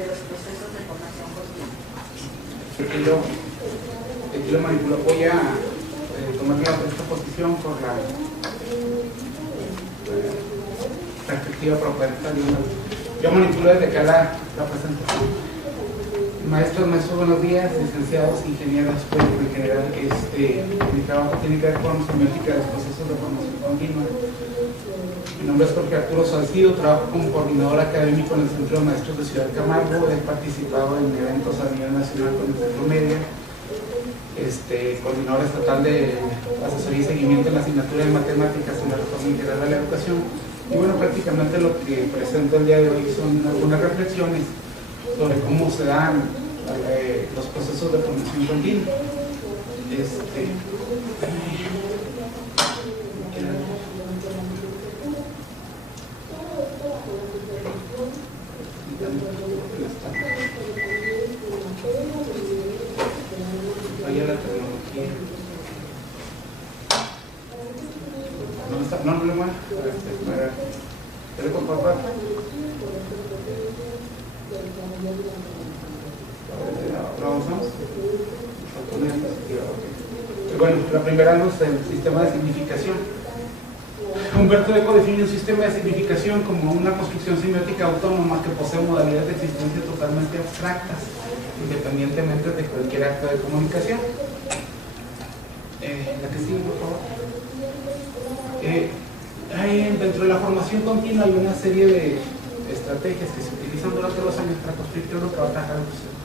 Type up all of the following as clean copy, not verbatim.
de los procesos de formación continua. Yo lo manipulo. Voy a tomar esta posición por la perspectiva propuesta. Yo manipulo desde acá la presentación. Maestros, buenos días, licenciados, ingenieros, público en general. Mi trabajo tiene que ver con semiótica de los procesos de formación continua. Mi nombre es Jorge Arturo Salcido, trabajo como coordinador académico en el Centro de Maestros de Ciudad de Camargo. He participado en eventos a nivel nacional con el Centro Media, coordinador estatal de asesoría y seguimiento en la asignatura de matemáticas en la reforma integral de la educación. Y bueno, prácticamente lo que presento el día de hoy son algunas reflexiones sobre cómo se dan los procesos de formación continua. Vaya la tecnología. No le mueva. Bueno, la primera luz del sistema de significación. Humberto Eco define un sistema de significación como una construcción semiótica autónoma que posee modalidades de existencia totalmente abstractas, independientemente de cualquier acto de comunicación. La que sigue, por favor. Dentro de la formación continua hay una serie de estrategias que se utilizan durante los años para construir lo que va a trabajar el docente.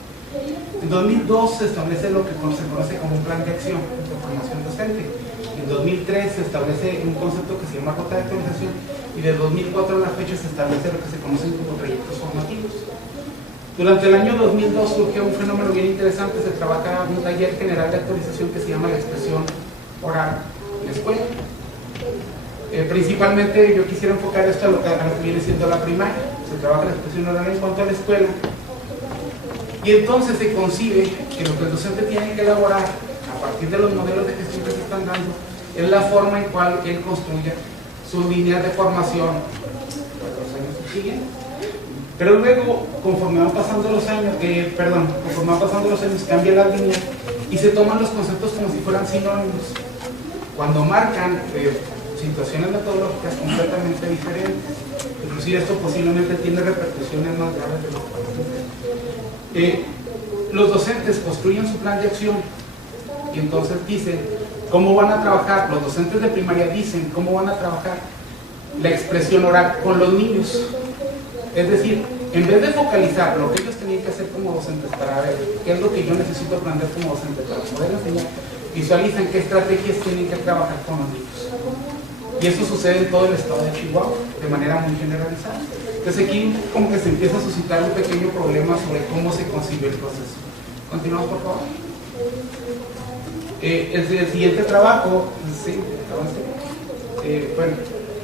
En 2002 se establece lo que se conoce como un plan de acción de formación docente. En 2003 se establece un concepto que se llama ruta de actualización, y de 2004 a la fecha se establece lo que se conocen como proyectos formativos. Durante el año 2002 surgió un fenómeno bien interesante. Se trabaja un taller general de actualización que se llama la expresión oral en la escuela. Principalmente yo quisiera enfocar esto a lo que viene siendo la primaria. Se trabaja la expresión oral en cuanto a la escuela, y entonces se concibe que lo que el docente tiene que elaborar a partir de los modelos de gestión que se están dando es la forma en cual él construya sus líneas de formación para los años que siguen. Pero luego, conforme van pasando los años, cambian las líneas y se toman los conceptos como si fueran sinónimos, cuando marcan situaciones metodológicas completamente diferentes. Inclusive esto posiblemente tiene repercusiones más graves de lo que parece. Los docentes construyen su plan de acción y entonces dicen cómo van a trabajar. Los docentes de primaria dicen cómo van a trabajar la expresión oral con los niños. Es decir, en vez de focalizar lo que ellos tenían que hacer como docentes para ver qué es lo que yo necesito aprender como docente para poder enseñar, visualizan qué estrategias tienen que trabajar con los niños. Y eso sucede en todo el estado de Chihuahua de manera muy generalizada. Entonces aquí como que se empieza a suscitar un pequeño problema sobre cómo se concibe el proceso. Continuamos, por favor. El siguiente trabajo, sí, bueno,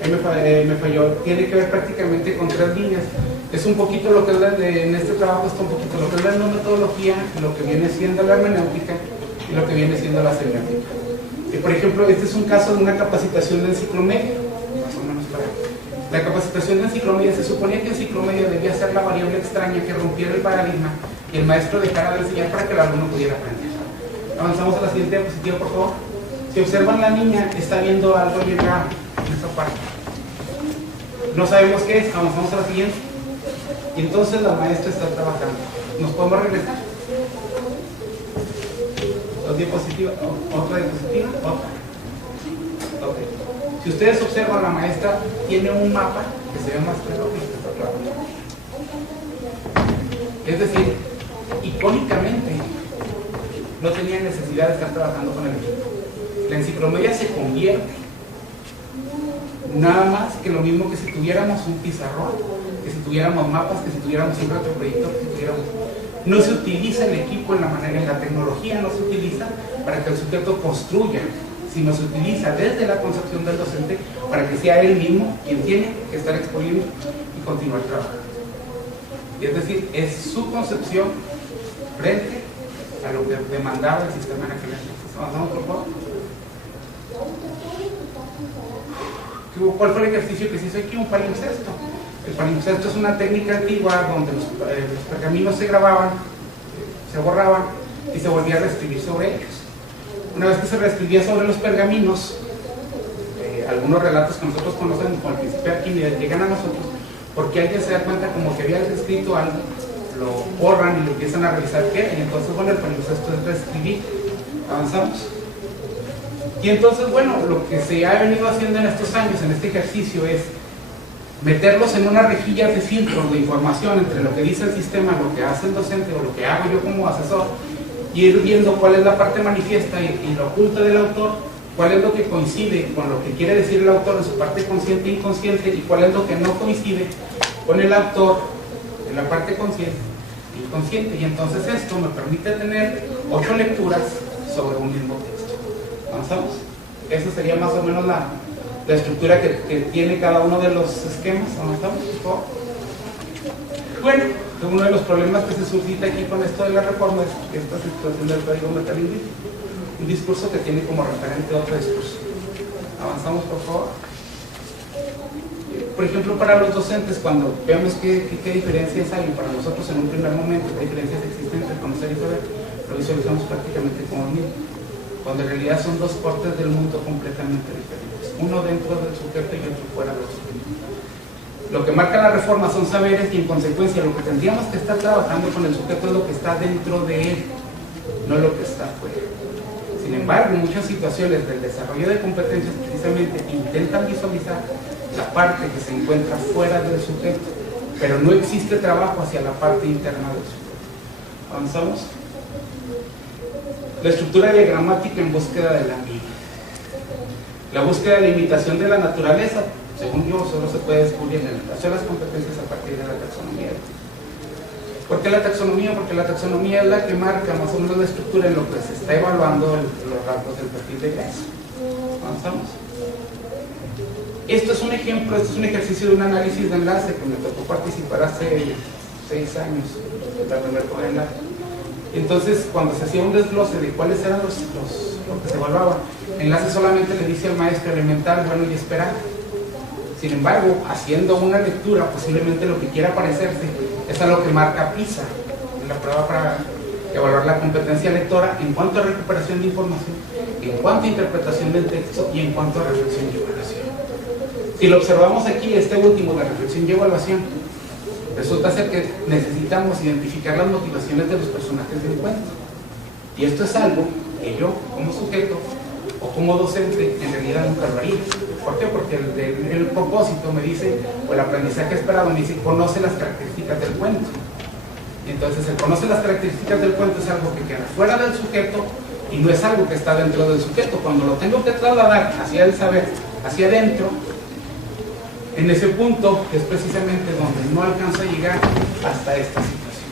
ahí me falló, tiene que ver prácticamente con 3 líneas. Es un poquito lo que es en este trabajo está un poquito lo que es la metodología, lo que viene siendo la hermenéutica y lo que viene siendo la semiótica. Por ejemplo, este es un caso de una capacitación de enciclomedia, más o menos para la capacitación de enciclomedia. Se suponía que enciclomedia debía ser la variable extraña que rompiera el paradigma y el maestro dejara de enseñar para que el alumno pudiera aprender. Avanzamos a la siguiente diapositiva, por favor. Si observan, la niña está viendo algo bien raro en esta parte. No sabemos qué es. Avanzamos a la siguiente. Y entonces la maestra está trabajando. ¿Nos podemos regresar? Otra diapositiva, otra. Okay. Si ustedes observan, la maestra tiene un mapa que se ve más claro que está trabajando. Es decir, icónicamente no tenía necesidad de estar trabajando con el equipo. La enciclomedia se convierte nada más que lo mismo que si tuviéramos un pizarrón, que si tuviéramos mapas, que si tuviéramos siempre otro proyector, que si tuviéramos... No se utiliza el equipo en la tecnología no se utiliza para que el sujeto construya, sino se utiliza desde la concepción del docente para que sea él mismo quien tiene que estar exponiendo y continuar trabajando. Es decir, es su concepción frente a lo que demandaba el sistema en aquel entonces. ¿Avanzamos, por favor? ¿Cuál fue el ejercicio que se hizo aquí? Un palimpsesto. El palimpsesto es una técnica antigua donde los pergaminos se grababan, se borraban y se volvía a reescribir sobre ellos. Una vez que se reescribía sobre los pergaminos, algunos relatos que nosotros conocemos como el Principio de Arquímedes llegan a nosotros porque alguien se da cuenta como que había escrito algo, lo borran y lo empiezan a revisar qué era, y entonces bueno, el palimpsesto es reescribir. Avanzamos. Y entonces bueno, lo que se ha venido haciendo en estos años, en este ejercicio, es meterlos en una rejilla de filtros de información entre lo que dice el sistema, lo que hace el docente o lo que hago yo como asesor, y ir viendo cuál es la parte manifiesta y lo oculta del autor, cuál es lo que coincide con lo que quiere decir el autor en su parte consciente e inconsciente, y cuál es lo que no coincide con el autor en la parte consciente e inconsciente. Y entonces esto me permite tener 8 lecturas sobre un mismo texto. ¿Avanzamos? Esa sería más o menos la estructura que tiene cada uno de los esquemas. ¿Avanzamos, por favor? Bueno, uno de los problemas que se suscita aquí con esto de la reforma es esta situación del código metalingüístico. Un discurso que tiene como referente otro discurso. Avanzamos, por favor. Por ejemplo, para los docentes, cuando veamos qué diferencias hay, para nosotros en un primer momento, qué diferencias existen entre conocer y saber, lo visualizamos prácticamente como el mismo, cuando en realidad son dos cortes del mundo completamente diferentes, uno dentro del sujeto y otro fuera del sujeto. Lo que marca la reforma son saberes y en consecuencia lo que tendríamos que estar trabajando con el sujeto es lo que está dentro de él, no lo que está afuera. Sin embargo, en muchas situaciones del desarrollo de competencias precisamente intentan visualizar la parte que se encuentra fuera del sujeto, pero no existe trabajo hacia la parte interna del sujeto. ¿Avanzamos? La estructura diagramática en búsqueda de la misma. La búsqueda de la imitación de la naturaleza, según yo, solo se puede descubrir en el caso de las competencias a partir de la taxonomía. ¿Por qué la taxonomía? Porque la taxonomía es la que marca más o menos la estructura en lo que se está evaluando los rasgos del perfil de ingreso. ¿Avanzamos? Esto es un ejemplo, esto es un ejercicio de un análisis de enlace que me tocó participar hace 6 años, la primera enlace. Entonces, cuando se hacía un desglose de cuáles eran lo que se evaluaba, enlace solamente le dice al maestro elemental, bueno y esperar. Sin embargo, haciendo una lectura, posiblemente lo que quiera parecerse es a lo que marca PISA, en la prueba para evaluar la competencia lectora en cuanto a recuperación de información, en cuanto a interpretación del texto y en cuanto a reflexión y evaluación. Si lo observamos aquí, este último de reflexión y evaluación, resulta ser que necesitamos identificar las motivaciones de los personajes del cuento. Y esto es algo que yo, como sujeto o como docente, en realidad nunca lo haría. ¿Por qué? Porque el propósito me dice, o el aprendizaje esperado me dice, conoce las características del cuento. Y entonces el conoce las características del cuento es algo que queda fuera del sujeto y no es algo que está dentro del sujeto. Cuando lo tengo que trasladar hacia el saber, hacia adentro, en ese punto es precisamente donde no alcanza a llegar hasta esta situación.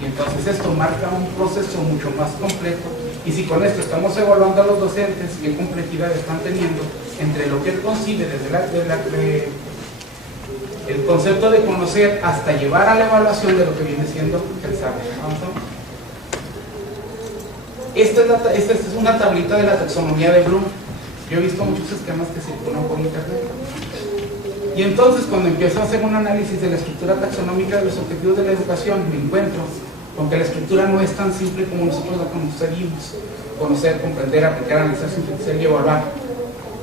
Y entonces esto marca un proceso mucho más complejo. Y si con esto estamos evaluando a los docentes, qué complejidad están teniendo entre lo que él concibe desde el concepto de conocer hasta llevar a la evaluación de lo que viene siendo el saber. Esta es una tablita de la taxonomía de Bloom. Yo he visto muchos esquemas que circulan por internet. Y entonces cuando empiezo a hacer un análisis de la estructura taxonómica de los objetivos de la educación, me encuentro con que la estructura no es tan simple como nosotros la concebimos: conocer, comprender, aplicar, analizar, sintetizar y evaluar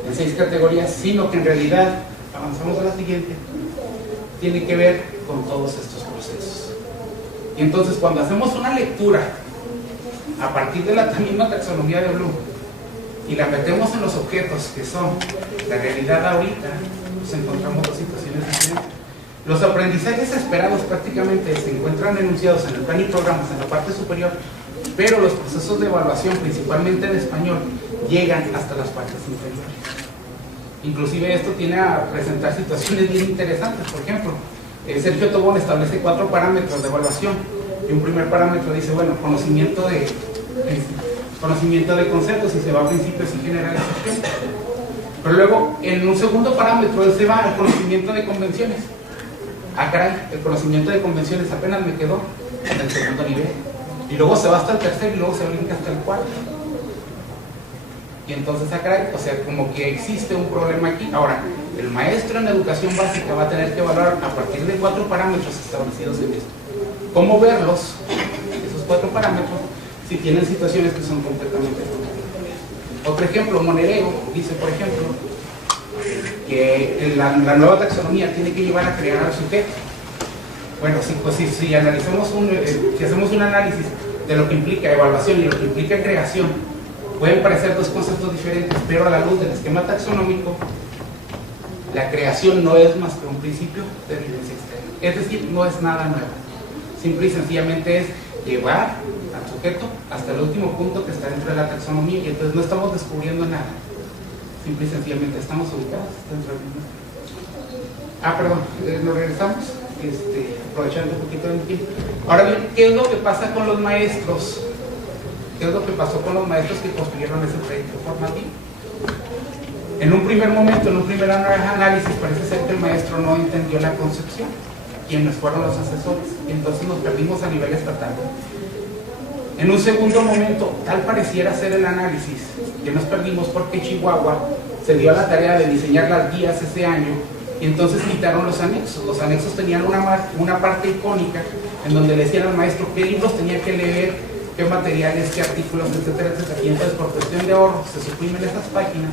en 6 categorías, sino que en realidad, avanzamos a la siguiente, tiene que ver con todos estos procesos. Y entonces cuando hacemos una lectura a partir de la misma taxonomía de Bloom y la metemos en los objetos que son la realidad ahorita, nos encontramos dos situaciones diferentes. Los aprendizajes esperados prácticamente se encuentran enunciados en el plan y programas en la parte superior, pero los procesos de evaluación, principalmente en español, llegan hasta las partes inferiores. Inclusive esto tiene a presentar situaciones bien interesantes. Por ejemplo, Sergio Tobón establece 4 parámetros de evaluación, y un primer parámetro dice, bueno, conocimiento de conceptos, y se va a principios y generalización. Pero luego, en un segundo parámetro, él se va al conocimiento de convenciones. Ah, caray, el conocimiento de convenciones apenas me quedó en el segundo nivel. Y luego se va hasta el tercero y luego se brinca hasta el cuarto. Y entonces, ah, caray, o sea, como que existe un problema aquí. Ahora, El maestro en educación básica va a tener que evaluar a partir de 4 parámetros establecidos en esto. ¿Cómo verlos? Esos 4 parámetros, si tienen situaciones que son completamente diferentes. Otro ejemplo, Monerego dice, por ejemplo, que la nueva taxonomía tiene que llevar a crear al sujeto. Bueno, si analizamos si hacemos un análisis de lo que implica evaluación y lo que implica creación, pueden parecer dos conceptos diferentes, pero a la luz del esquema taxonómico, la creación no es más que un principio de vivencia externa. Es decir, no es nada nuevo. Simple y sencillamente es llevar al sujeto hasta el último punto que está dentro de la taxonomía, y entonces no estamos descubriendo nada. Simple y sencillamente estamos ubicados dentro del mismo. Perdón, nos regresamos, aprovechando un poquito del tiempo. Ahora bien, ¿qué es lo que pasa con los maestros? ¿Qué es lo que pasó con los maestros que construyeron ese proyecto formativo? En un primer momento, en un primer análisis, parece ser que el maestro no entendió la concepción, quienes fueron los asesores, y entonces nos perdimos a nivel estatal. En un segundo momento, tal pareciera ser el análisis, que nos perdimos porque Chihuahua se dio a la tarea de diseñar las guías ese año, y entonces quitaron los anexos. Los anexos tenían una parte icónica en donde le decían al maestro qué libros tenía que leer, qué materiales, qué artículos, etcétera, etcétera. Y entonces, por cuestión de ahorro, se suprimen esas páginas.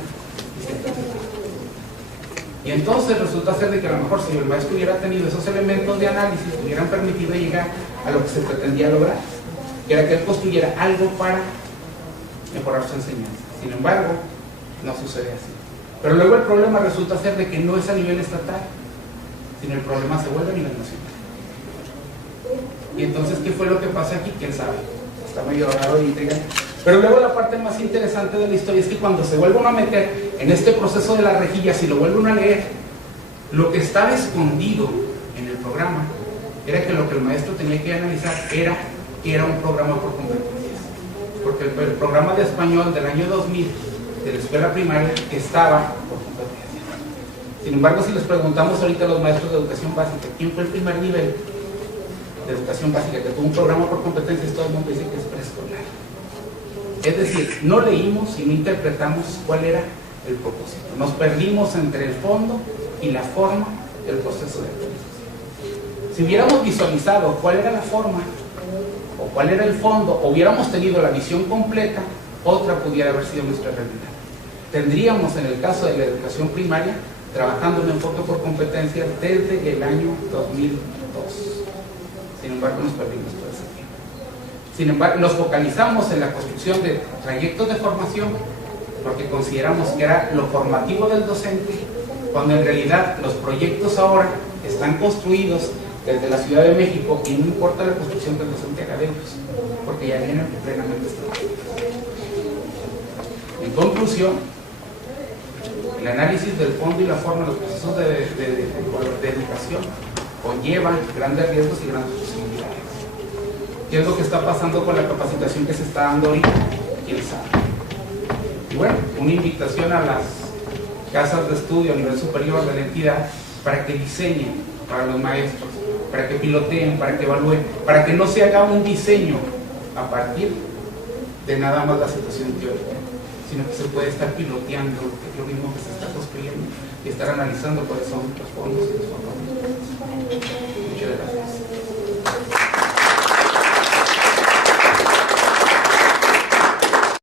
Y entonces resulta ser de que a lo mejor si el maestro hubiera tenido esos elementos de análisis, hubieran permitido llegar a lo que se pretendía lograr, que era que él construyera algo para mejorar su enseñanza. Sin embargo, no sucede así. Pero luego el problema resulta ser de que no es a nivel estatal, sino el problema se vuelve a nivel nacional. Y entonces, ¿qué fue lo que pasa aquí? ¿Quién sabe? Está medio raro y intrigante. Pero luego la parte más interesante de la historia es que cuando se vuelve uno a meter en este proceso de las rejillas y lo vuelve uno a leer, lo que estaba escondido en el programa era que lo que el maestro tenía que analizar era que era un programa por competencias. Porque el programa de español del año 2000 de la escuela primaria estaba por competencias. Sin embargo, si les preguntamos ahorita a los maestros de educación básica, ¿quién fue el primer nivel de educación básica que tuvo un programa por competencias? Todo el mundo dice que es preescolar. Es decir, no leímos y no interpretamos cuál era el propósito. Nos perdimos entre el fondo y la forma del proceso de actualización. Si hubiéramos visualizado cuál era la forma o cuál era el fondo, o hubiéramos tenido la visión completa, otra pudiera haber sido nuestra realidad. Tendríamos, en el caso de la educación primaria, trabajando en enfoque por competencias desde el año 2002. Sin embargo, nos perdimos todo ese tiempo. Sin embargo, nos focalizamos en la construcción de trayectos de formación porque consideramos que era lo formativo del docente, cuando en realidad los proyectos ahora están construidos desde la Ciudad de México y no importa la construcción que el docente haga de ellos, porque ya vienen plenamente establecidos. En conclusión, el análisis del fondo y la forma de los procesos de educación conllevan grandes riesgos y grandes posibilidades. ¿Qué es lo que está pasando con la capacitación que se está dando ahorita? ¿Quién sabe? Y bueno, una invitación a las casas de estudio a nivel superior de la entidad para que diseñen para los maestros, para que piloteen, para que evalúen, para que no se haga un diseño a partir de nada más la situación teórica, sino que se puede estar piloteando lo mismo que se está construyendo y estar analizando cuáles son los fondos y los fondos. Muchas gracias.